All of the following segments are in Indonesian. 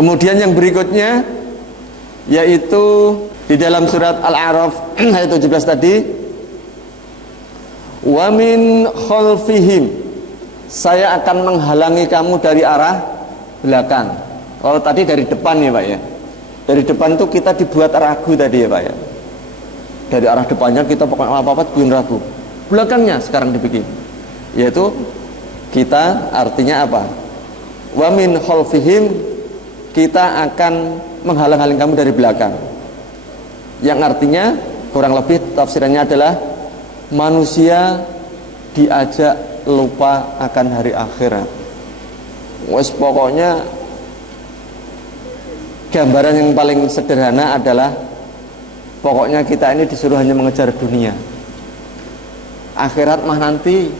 Kemudian yang berikutnya yaitu di dalam surat Al-A'raf ayat 17 tadi, wa min khalfihim, saya akan menghalangi kamu dari arah belakang. Kalau tadi dari depan ya Pak ya, dari depan tuh kita dibuat ragu tadi ya Pak ya, dari arah depannya kita pokoknya apa-apa bikin ragu, belakangnya sekarang dibikin, yaitu kita artinya apa, wa min khalfihim, kita akan menghalang-halangi kamu dari belakang, yang artinya kurang lebih tafsirannya adalah manusia diajak lupa akan hari akhirat. Wes pokoknya gambaran yang paling sederhana adalah pokoknya kita ini disuruh hanya mengejar dunia. Akhirat mah nanti,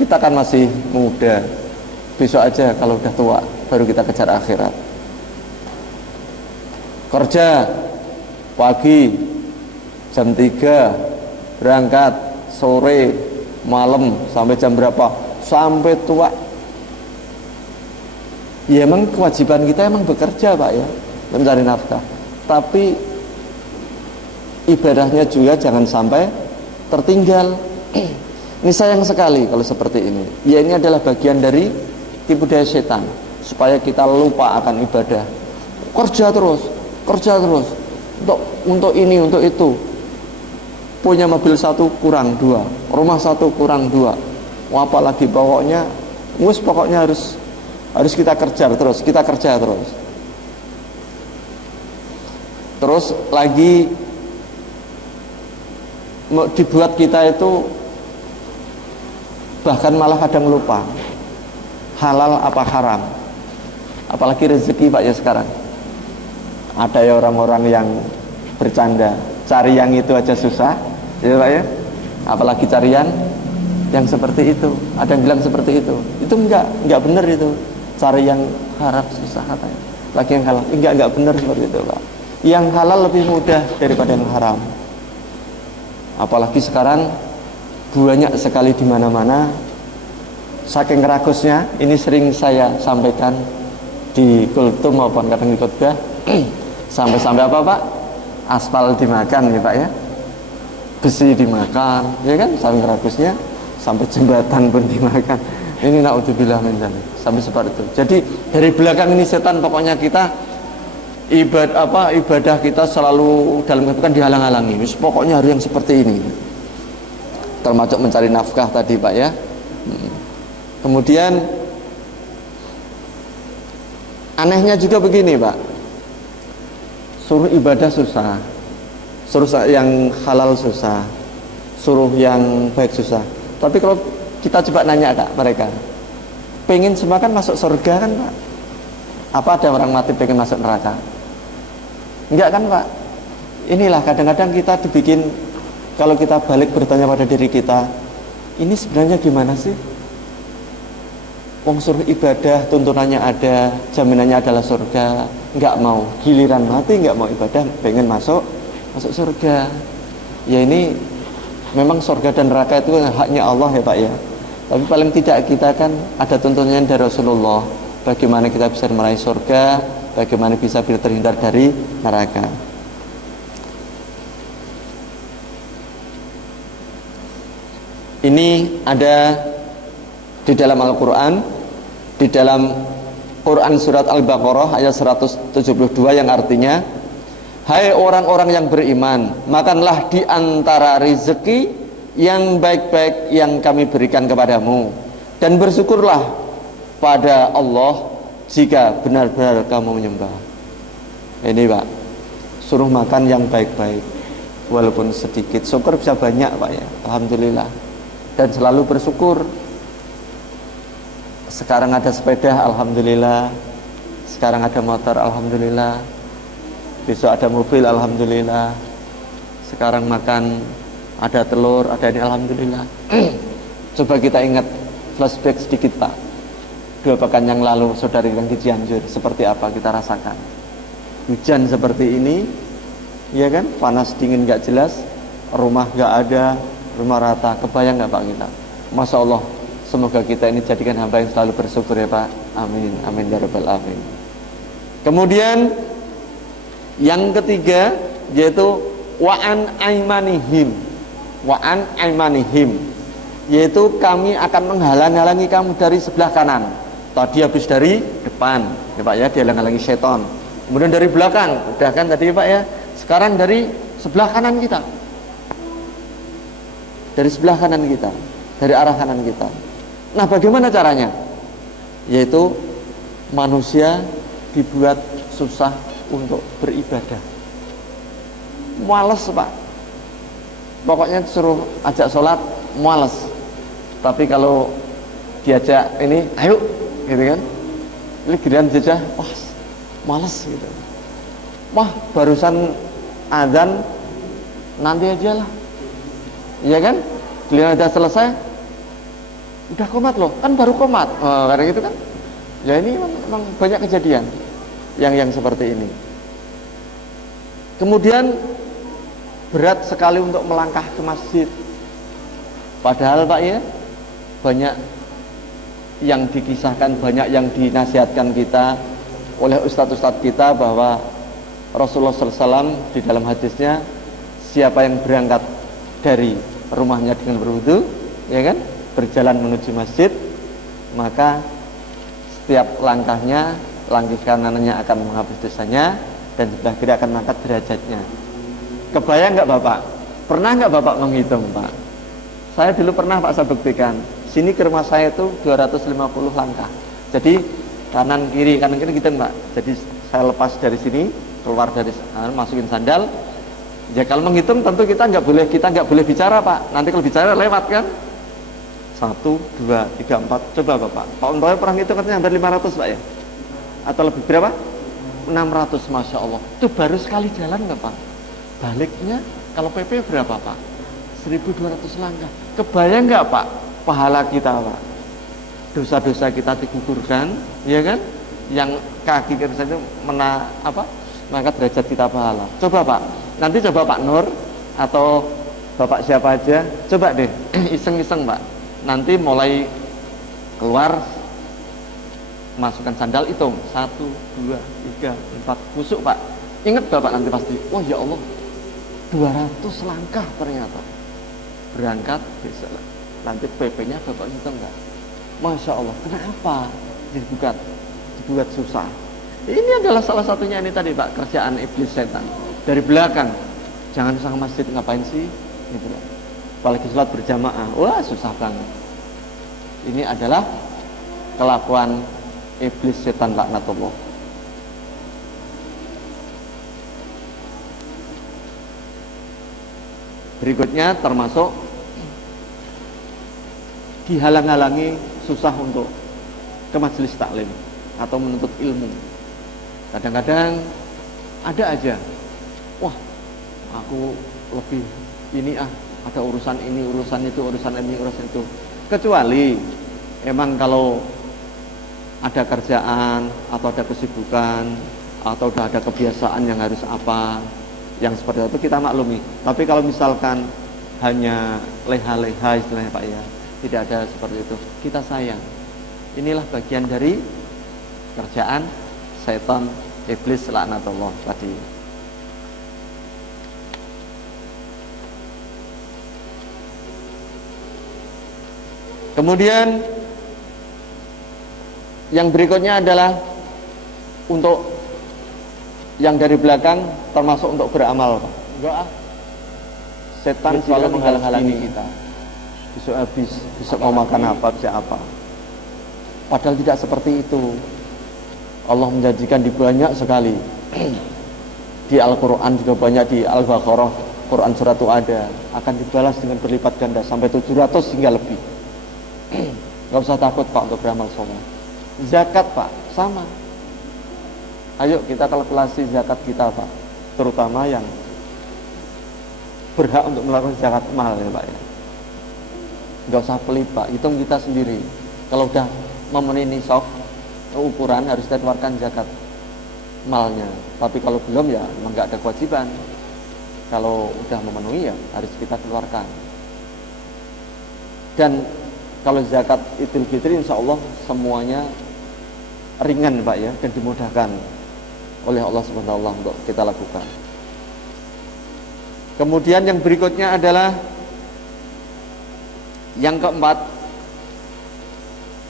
kita kan masih muda, besok aja kalau udah tua baru kita kejar akhirat. Kerja pagi jam 3, berangkat sore, malam sampai jam berapa, sampai tua. Ya emang kewajiban kita emang bekerja Pak ya, mencari nafkah, tapi ibadahnya juga jangan sampai tertinggal. Ini sayang sekali kalau seperti ini. Ya ini adalah bagian dari tipu daya setan, supaya kita lupa akan ibadah. Kerja terus untuk ini, untuk itu. Punya mobil satu kurang dua, rumah satu kurang dua, apalagi pokoknya harus kita kerja terus. Terus lagi dibuat kita itu bahkan malah kadang lupa halal apa haram. Apalagi rezeki Pak ya sekarang. Ada ya orang-orang yang bercanda, cari yang itu aja susah, ya Pak ya. Apalagi cari yang seperti itu. Ada yang bilang seperti itu. Itu enggak benar itu. Cari yang haram susah katanya. Lagi yang halal, enggak benar seperti itu Pak. Yang halal lebih mudah daripada yang haram. Apalagi sekarang banyak sekali di mana-mana. Saking ragusnya, ini sering saya sampaikan di kultum maupun kadang di khotbah. Sampai apa Pak? Aspal dimakan ya Pak ya, besi dimakan, ya kan, saking ragusnya, sampai jembatan pun dimakan. Ini naudzubillah min dzalik, sampai seperti itu. Jadi dari belakang ini setan pokoknya kita ibadah kita selalu dalam kehidupan dihalang-halangi. Pokoknya harus yang seperti ini. Termasuk mencari nafkah tadi Pak ya. Kemudian anehnya juga begini Pak. Suruh ibadah susah, suruh yang halal susah, suruh yang baik susah. Tapi kalau kita coba nanya Kak mereka, pengen semua kan masuk surga kan Pak? Apa ada orang mati pengen masuk neraka? Enggak kan Pak? Inilah kadang-kadang kita dibikin, kalau kita balik bertanya pada diri kita, ini sebenarnya gimana sih? Wong suruh ibadah, tuntunannya ada, jaminannya adalah surga, enggak mau, giliran mati enggak mau ibadah, pengen masuk surga. Ya ini memang surga dan neraka itu haknya Allah ya Pak ya. Tapi paling tidak kita kan ada tuntunan dari Rasulullah, bagaimana kita bisa meraih surga, bagaimana bisa terhindar dari neraka. Ini ada di dalam Al-Quran, di dalam Quran surat Al-Baqarah ayat 172 yang artinya, hai orang-orang yang beriman, makanlah di antara rezeki yang baik-baik yang kami berikan kepadamu, dan bersyukurlah pada Allah jika benar-benar kamu menyembah. Ini Pak, suruh makan yang baik-baik walaupun sedikit, syukur bisa banyak Pak ya, alhamdulillah. Dan selalu bersyukur. Sekarang ada sepeda, alhamdulillah. Sekarang ada motor, alhamdulillah. Besok ada mobil, alhamdulillah. Sekarang makan ada telur, ada ini, alhamdulillah. Coba kita ingat flashback sedikit Pak. 2 pekan yang lalu saudari yang di Cianjur, seperti apa kita rasakan. Hujan seperti ini, ya kan, panas dingin gak jelas, rumah gak ada, rumah rata. Kebayang gak Pak kita? Masya Allah, semoga kita ini jadikan hamba yang selalu bersyukur ya Pak. Amin, amin ya rabbal alamin. Kemudian yang ketiga yaitu wa'an aimanihim. Wa'an aimanihim, yaitu kami akan menghalang-halangi kamu dari sebelah kanan. Tadi habis dari depan, ya Pak ya, dihalang-halangi setan. Kemudian dari belakang, udah kan tadi Pak ya. Sekarang dari sebelah kanan kita. Dari sebelah kanan kita, dari arah kanan kita. Nah, bagaimana caranya? Yaitu manusia dibuat susah untuk beribadah. Males Pak. Pokoknya suruh ajak sholat, males. Tapi kalau diajak ini, ayo, gitu kan? Ini giliran jajah, wah, males gitu. Wah, barusan azan, nanti aja lah. Iya kan? Giliran udah selesai, udah komat loh, kan baru komat. Karena gitu kan? Ya ini memang banyak kejadian yang seperti ini. Kemudian berat sekali untuk melangkah ke masjid. Padahal Pak ya, banyak yang dikisahkan, banyak yang dinasihatkan kita oleh ustadz-ustadz kita bahwa Rasulullah SAW di dalam hadisnya, siapa yang berangkat dari rumahnya dengan berwudu, ya kan, berjalan menuju masjid, maka setiap langkahnya, langkah kanannya akan menghapus dosanya, dan sebelah kiri akan mengangkat derajatnya. Kebayang nggak Bapak? Pernah nggak Bapak menghitung Pak? Saya dulu pernah Pak, saya buktikan. Sini ke rumah saya itu 250 langkah. Jadi kanan kiri gitu Pak. Jadi saya lepas dari sini, keluar dari masukin sandal. Ya kalau menghitung tentu kita nggak boleh bicara Pak. Nanti kalau bicara lewat kan. 1, 2, 3, 4. Coba Bapak. Pak Untoy pernah ngitung katanya hampir 500 Pak ya? Atau lebih berapa? 600, Masya Allah. Itu baru sekali jalan nggak Pak? Baliknya kalau PP berapa Pak? 1200 langkah. Kebayang nggak Pak pahala kita Pak? Dosa-dosa kita digugurkan, ya kan? Yang kaki kita itu mengangkat derajat kita pahala. Coba Pak, nanti coba Pak Nur atau Bapak siapa aja, coba deh iseng-iseng Pak. Nanti mulai keluar, masukkan sandal, hitung 1, 2, 3, 4, busuk Pak. Ingat Bapak nanti pasti, wah ya Allah, 200 langkah ternyata berangkat besok. Nanti PP-nya Bapak hitung nggak? Masya Allah, kenapa dibuat susah? Ini adalah salah satunya ini tadi Pak, kerjaan iblis setan dari belakang. Jangan sang masjid, ngapain sih? Gitu loh. Apalagi sholat berjamaah, wah susah banget. Ini adalah kelakuan iblis setan laknatullah. Berikutnya termasuk dihalang-halangi susah untuk ke majelis taklim atau menuntut ilmu. Kadang-kadang ada aja, wah aku lebih ini ada urusan ini, urusan itu, urusan ini, urusan itu. Kecuali emang kalau ada kerjaan atau ada kesibukan atau udah ada kebiasaan yang harus apa, yang seperti itu kita maklumi. Tapi kalau misalkan hanya leha-leha istilahnya Pak ya, tidak ada seperti itu, kita sayang. Inilah bagian dari kerjaan setan iblis laknatullah tadi. Kemudian yang berikutnya adalah untuk yang dari belakang, termasuk untuk beramal Pak. Enggak setan selalu menghalang-halangi kita. Besok mau makan apa, bisa apa. Padahal tidak seperti itu. Allah menjanjikan di banyak sekali. Di Al-Quran juga banyak, di Al-Baqarah, Quran surat itu ada, akan dibalas dengan berlipat ganda sampai 700 hingga lebih. Gak usah takut Pak untuk beramal soleh. Zakat Pak, sama. Ayo kita kalkulasi zakat kita Pak, terutama yang berhak untuk melakukan zakat mal ya Pak ya. Gak usah pelit Pak, hitung kita sendiri. Kalau udah memenuhi nisab ukuran harus kita keluarkan zakat malnya. Tapi kalau belum ya memang gak ada kewajiban. Kalau udah memenuhi ya harus kita keluarkan. Dan kalau zakat Idul Fitri insya Allah semuanya ringan Pak ya, dan dimudahkan. oleh Allah Subhanahu wa taala untuk kita lakukan. Kemudian yang berikutnya adalah yang keempat,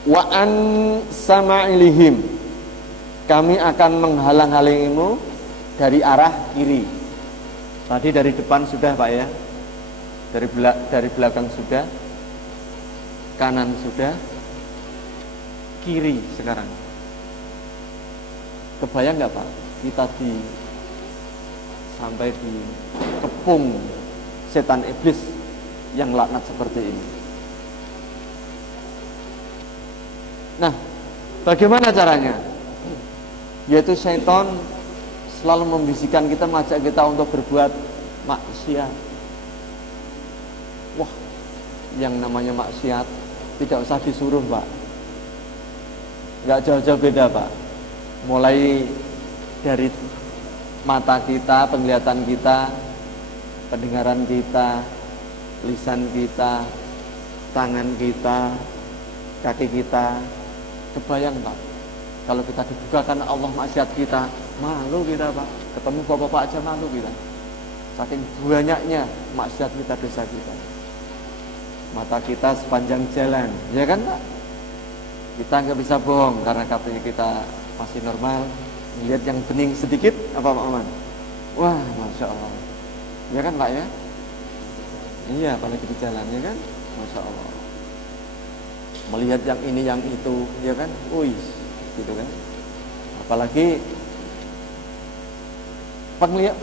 wa an sama'ilihim, kami akan menghalang-halangimu dari arah kiri. Tadi dari depan sudah Pak ya, dari belakang sudah, kanan sudah, kiri sekarang. Kebayang nggak Pak, kita sampai dikepung setan iblis yang laknat seperti ini. Nah, bagaimana caranya? Yaitu syaitan selalu membisikkan kita, mengajak kita untuk berbuat maksiat. Wah, yang namanya maksiat tidak usah disuruh Pak, nggak jauh-jauh beda Pak. Mulai dari mata kita, penglihatan kita, pendengaran kita, lisan kita, tangan kita, kaki kita. Kebayang Pak, kalau kita dibukakan Allah maksiat kita, malu kita Pak. Ketemu bapak-bapak aja malu kita, saking banyaknya maksiat kita, dosa kita. Mata kita sepanjang jalan, ya kan Pak? Kita nggak bisa bohong karena katanya kita masih normal. Lihat yang bening sedikit, apa Pak Aman? Wah, Masya Allah, ya kan Pak ya? Iya, apalagi di jalan, ya kan? Masya Allah. Melihat yang ini, yang itu, ya kan? Wih, gitu kan? Apalagi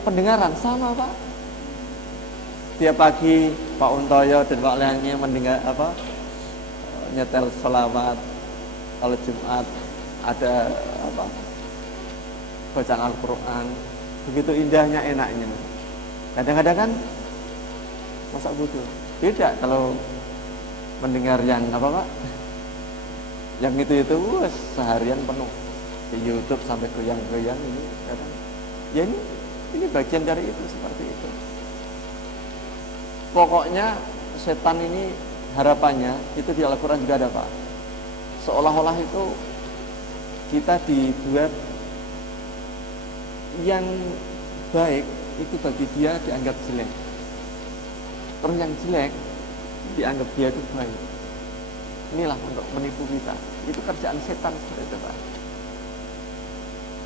pendengaran sama Pak. Tiap pagi Pak Untoyo dan Pak Lehannya mendengar nyetel sholawat. Kalau Jumat ada bacaan Al-Quran, begitu indahnya, enaknya. Kadang-kadang kan masa bodoh. Beda kalau mendengar yang Pak? Yang itu seharian penuh di YouTube sampai goyang-goyang ini kadang. Ya ini bagian dari itu, seperti itu. Pokoknya setan ini harapannya itu di Al-Quran juga ada Pak. Seolah-olah itu kita dibuat yang baik itu bagi dia dianggap jelek, terus yang jelek dianggap dia itu baik. Inilah untuk menipu kita. Itu kerjaan setan seperti itu Pak.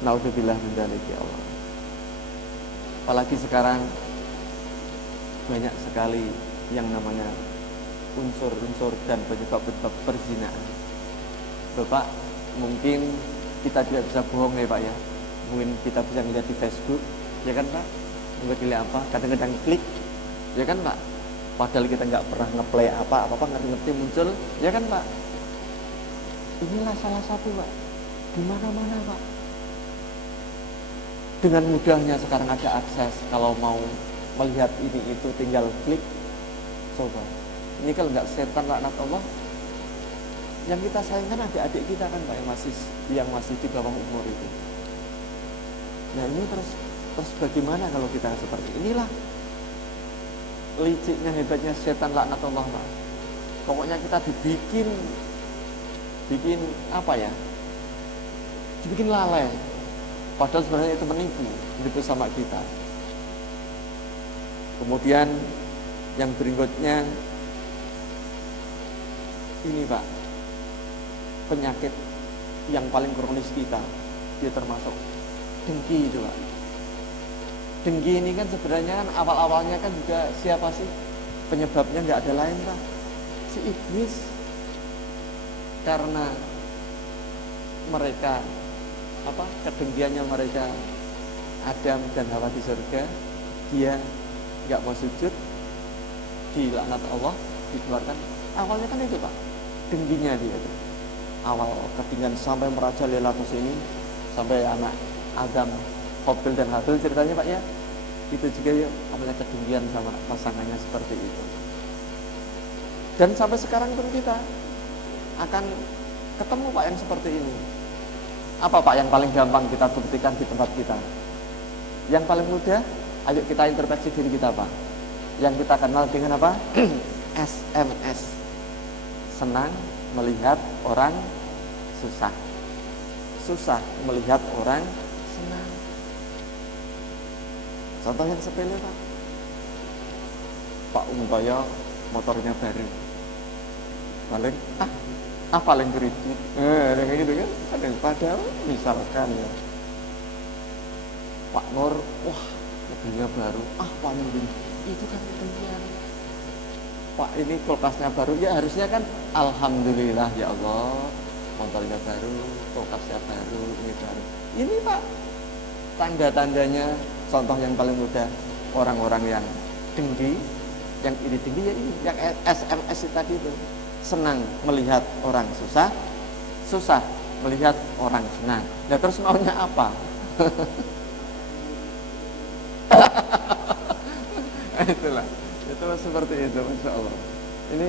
Naudzubillah min dzalik ya Allah. Apalagi sekarang banyak sekali yang namanya unsur-unsur dan penyebab-penyebab perzinahan. Bapak, mungkin kita tidak bisa bohong ya Pak ya. Mungkin kita bisa melihat di Facebook, ya kan Pak? Mungkin dilihat apa, kadang-kadang klik, ya kan Pak? Padahal kita nggak pernah ngeplay apa-apa, ngerti muncul, ya kan Pak? Inilah salah satu Pak, di mana-mana Pak. Dengan mudahnya sekarang ada akses, kalau mau melihat ini itu tinggal klik, coba. Ini kalau nggak setan laknat Allah, yang kita sayangkan adik-adik kita kan Pak, yang masih di bawah umur itu. Nah ini terus bagaimana kalau kita seperti inilah liciknya, hebatnya setan laknat Allah Pak. Pokoknya kita dibikin apa ya, dibikin lalai, padahal sebenarnya itu menipu sama kita. Kemudian yang berikutnya ini Pak, penyakit yang paling kronis kita, dia termasuk dengki itu Pak. Dengki ini kan sebenarnya kan awal-awalnya kan juga siapa sih penyebabnya? Nggak ada lain Pak, si iblis. Karena mereka kedengkiannya mereka Adam dan Hawa di surga, dia nggak mau sujud, dilaknat Allah, dikeluarkan. Awalnya kan itu Pak, dengkinya dia itu. Awal ketinggian sampai merajalela ke sini, sampai anak Adam, Qabil dan Habil ceritanya Pak ya. Itu juga ya namanya kedengkian sama pasangannya seperti itu. Dan sampai sekarang pun kita akan ketemu Pak yang seperti ini. Apa Pak yang paling gampang kita buktikan di tempat kita? Yang paling mudah, ayo kita introspeksi diri kita Pak. Yang kita kenal dengan apa? SMS. Senang melihat orang susah, susah melihat orang senang. Contoh yang sepele Pak. Pak umpaya motornya baru. Paling paling kredit. Kayak gitu kan. Padahal misalkan ya. Pak Nur, wah mobilnya baru. Paling itu kan ketentuan. Pak ini kulkasnya baru, ya harusnya kan alhamdulillah ya Allah, motornya baru, kulkasnya baru, ini baru. Ini Pak, tanda-tandanya, contoh yang paling mudah, orang-orang yang tinggi, yang ini tinggi ya ini, yang SMS tadi itu, senang melihat orang susah, susah melihat orang senang. Nah terus maunya apa? Itulah. Itu seperti itu, Masya Allah. Ini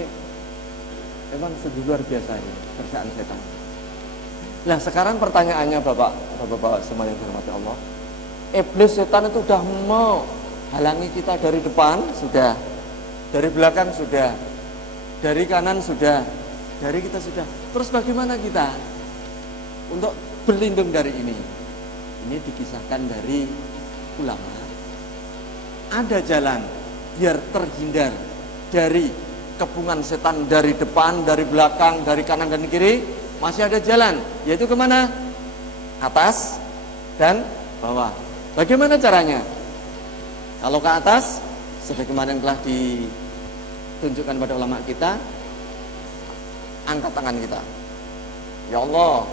memang sungguh luar biasa ini kerjaan setan. Nah sekarang pertanyaannya Bapak semua yang dihormati Allah, iblis setan itu sudah mau halangi kita dari depan, sudah, dari belakang sudah, dari kanan sudah, dari kita sudah. Terus bagaimana kita untuk berlindung dari ini? Ini dikisahkan dari ulama. Ada jalan biar terhindar dari kepungan setan dari depan, dari belakang, dari kanan dan kiri. Masih ada jalan, yaitu kemana? Atas dan bawah. Bagaimana caranya? Kalau ke atas, sebagaimana yang telah ditunjukkan pada ulama kita, angkat tangan kita. Ya Allah,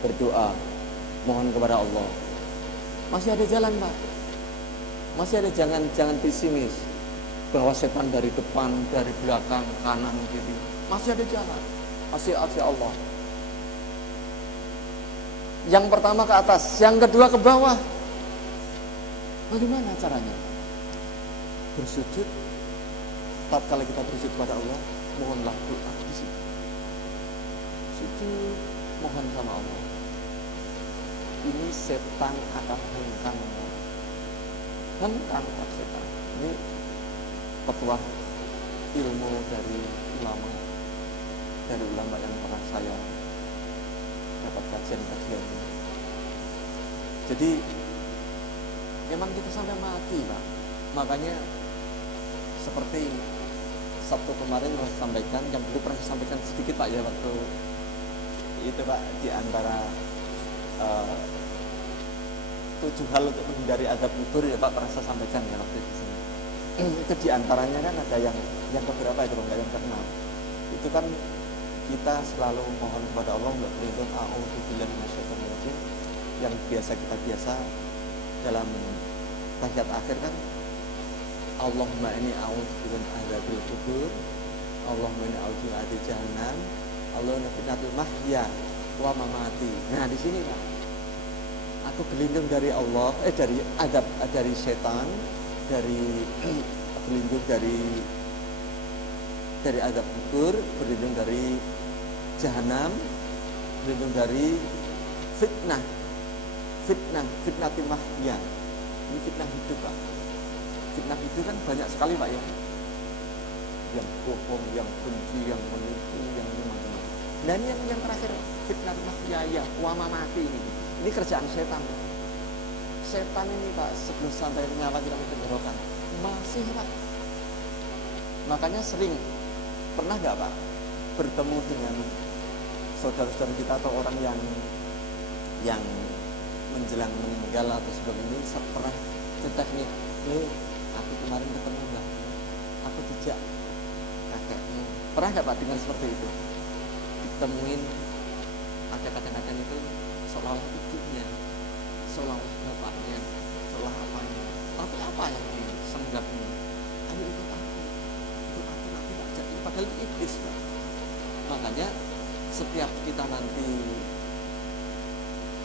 berdoa, mohon kepada Allah. Masih ada jalan Pak. Masih ada, jangan pesimis bahwa setan dari depan, dari belakang, kanan, kiri. Masih ada jalan. Masih ada Allah. Yang pertama ke atas, yang kedua ke bawah. Bagaimana caranya? Bersujud. Tatkala kita bersujud kepada Allah, mohonlah doa di situ. Sujud, mohon sama Allah. Ini setan akan hengkang. Hengkang setan. Ini petuah ilmu dari ulama yang pernah saya dapat kajian. Jadi memang kita sampai mati Pak. Makanya seperti Sabtu kemarin saya sampaikan, yang dulu pernah saya sampaikan sedikit Pak ya, waktu itu Pak, di antara 7 hal untuk menghindari azab kubur ya Pak, pernah saya sampaikan ya waktu itu. Itu diantaranya kan ada yang keberapa itu Pak, yang ke-6. Itu kan kita selalu mohon kepada Allah untuk berlindung, a'udzubillahi minasyaitonir rajim, yang biasa dalam tahiyat akhir kan, Allahumma inni a'udzubika min adzabil kubur, Allahumma inni a'udzubika min adzabil jahannam, Allahumma fitnatul mahya wa mamati. Nah di sini Pak, aku berlindung dari Allah, dari setan, berlindung dari azab kubur, berlindung dari jahanam, berlindung dari fitnatul mahya. Ini fitnah hidup Pak. Fitnah hidup kan banyak sekali Pak ya. Yang bohong, yang benci, yang menipu, yang macam-macam. Dan yang terakhir fitnah mahya ya, wa mamati ini. Ini kerjaan setan. Setan ini Pak, sebelum sampai nyawa kita tenggorokan, masih Pak. Makanya sering, pernah nggak Pak bertemu dengan saudara-saudara kita atau orang yang menjelang meninggal atau sebagainya, pernah cerita nih, aku kemarin ketemu Mbak, aku dijak kakeknya. Pernah nggak Pak dengar seperti itu? Ditemuin ada kadang-kadang itu seolah-olah ibunya, seolah-olah bapaknya, seolah apanya. Tapi apa yang disenggapnya? Ayo ikut aku nanti tak jadi. Padahal itu iblis Pak. Makanya setiap kita nanti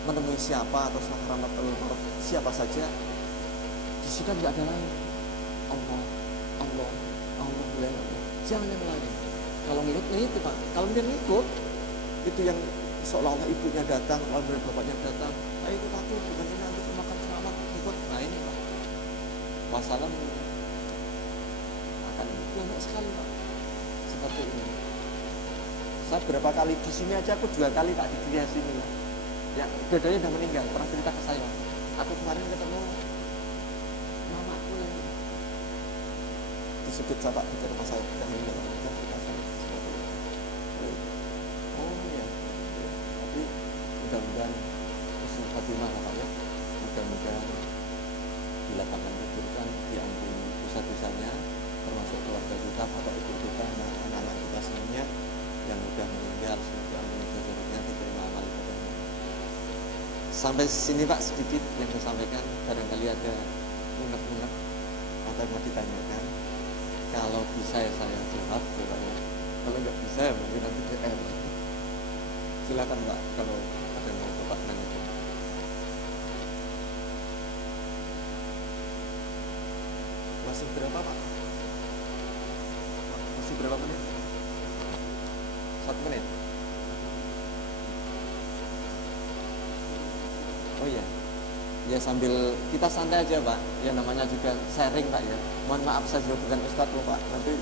menemui siapa atau sakramatul maut siapa saja, di sini kan nggak ada lain. Allah, jangan yang lain. Kalau ngikut itu Pak, kalau dia ngikut itu yang seolah-olah ibunya datang, lalu bapaknya datang, ayo ikut aku, bukan ini nanti makan selamat, ikut. Nah ini Pak, wassalam akan banyak sekali Pak seperti ini. Saya berapa kali di sini aja, aku 2 kali Pak di dunia sini. Ya, dua-duanya udah meninggal, pernah cerita ke saya. Aku kemarin ketemu sudut coba bicara masalah kita oh ya, tapi mudah-mudahan husnul khotimah Pak ya, mudah-mudahan dilapangkan keburukan, diampuni dosa-dosanya, termasuk keluarga kita, bapak ibu kita, anak-anak kita semuanya yang sudah meninggal, semoga ampuni dosa-dosanya, diterima amal ibadahnya. Sampai sini Pak sedikit yang saya sampaikan, barangkali ada unek-unek atau mau ditanyakan. Kalau bisa ya saya jawab, kalau nggak bisa ya mungkin nanti DM. Silakan Pak, kalau ada yang mau Bapak nanyakan. Masih berapa Pak? Masih berapa menit? 1 menit. Oh iya. Ya sambil kita santai aja Pak. Ya namanya juga sharing Pak ya. Mohon maaf saya juga bukan Ustadz loh Pak. Nanti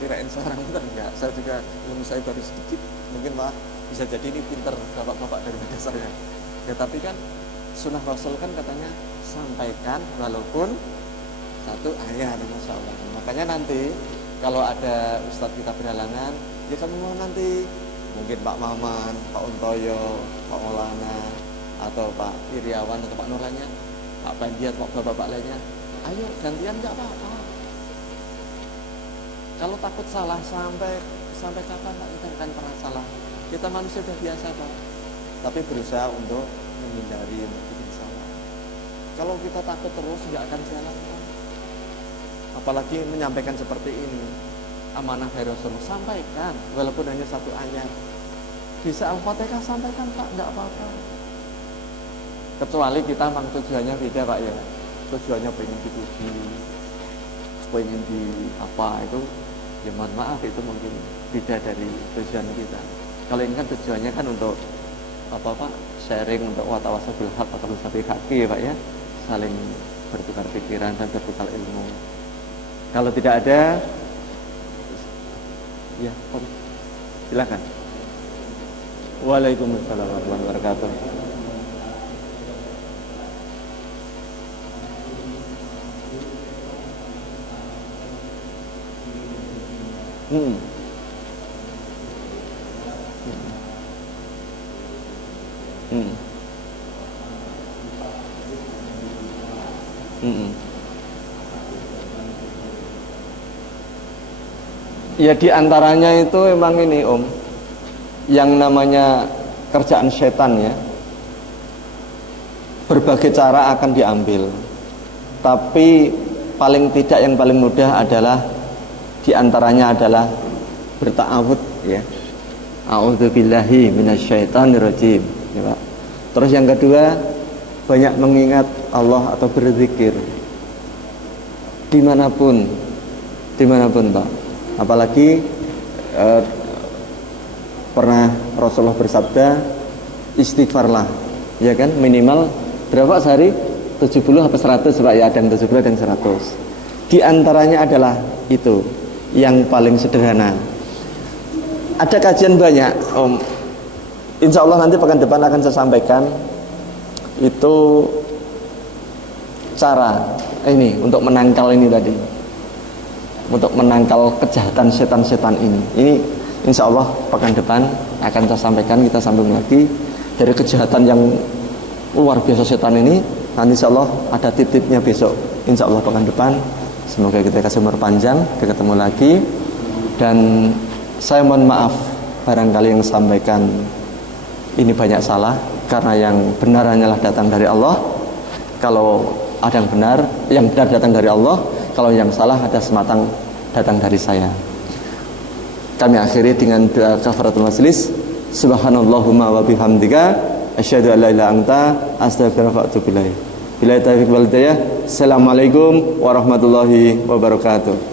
kirain seorang pintar enggak. Saya juga ilmu saya baru sedikit. Mungkin Pak bisa jadi ini pintar bapak-bapak daripada saya. Ya tapi kan sunnah Rasul kan katanya sampaikan walaupun 1 ayat, Masya Allah. Makanya nanti kalau ada Ustadz kita berhalangan, ya kamu mau nanti mungkin Pak Maman, Pak Untoyo, Pak Maulana, atau Pak Iriawan atau Pak Nurlanya, Pak Bandiat, Pak bapak-bapak lainnya, ayo gantian nggak apa-apa. Kalau takut salah sampai kapan Pak, kita akan pernah salah. Kita manusia sudah biasa Pak, tapi berusaha untuk menghindari untuk bikin salah. Kalau kita takut terus nggak akan jalan Pak. Apalagi menyampaikan seperti ini, amanah dari Rasulullah, sampaikan walaupun hanya 1 ayat. Bisa Al-Fatihah sampaikan Pak, nggak apa-apa. Kecuali kita memang tujuannya beda Pak ya, tujuannya pengen dipuji, pengen di apa itu, ya mohon maaf itu mungkin beda dari tujuan kita. Kalau ini kan tujuannya kan untuk apa Pak, sharing untuk watawasau bil haq atau sabi haki Pak ya, saling bertukar pikiran dan bertukar ilmu. Kalau tidak ada, ya silakan. Waalaikumsalam warahmatullahi wabarakatuh. Ya diantaranya itu memang ini Om, yang namanya kerjaan setan ya, berbagai cara akan diambil, tapi paling tidak yang paling mudah adalah diantaranya adalah berta'awud ya, a'udzubillahi minasyaitonirrajim ya Pak. Terus yang kedua, banyak mengingat Allah atau berzikir dimanapun Pak. Apalagi pernah Rasulullah bersabda, istighfarlah ya kan, minimal berapa sehari? 70 atau 100 Pak ya, ada yang 70 dan 100. Di antaranya adalah itu yang paling sederhana. Ada kajian banyak Om, insya Allah nanti pekan depan akan saya sampaikan itu cara ini untuk menangkal ini tadi, untuk menangkal kejahatan setan-setan ini. Ini insya Allah pekan depan akan saya sampaikan, kita sambung lagi dari kejahatan yang luar biasa setan ini. Nanti insya Allah ada tip-tipnya besok, insya Allah pekan depan. Semoga kita kasih umur panjang, kita ketemu lagi. Dan saya mohon maaf barangkali yang sampaikan ini banyak salah, karena yang benar hanyalah datang dari Allah. Kalau ada yang benar datang dari Allah. Kalau yang salah ada sematang datang dari saya. Kami akhiri dengan doa kafaratul majlis. Subhanallahumma wa bihamdika asyhadu an la ilaha illa anta astaghfiruka wa atubu ilaik. Billahi taufiq wal hidayah. Assalamualaikum warahmatullahi wabarakatuh.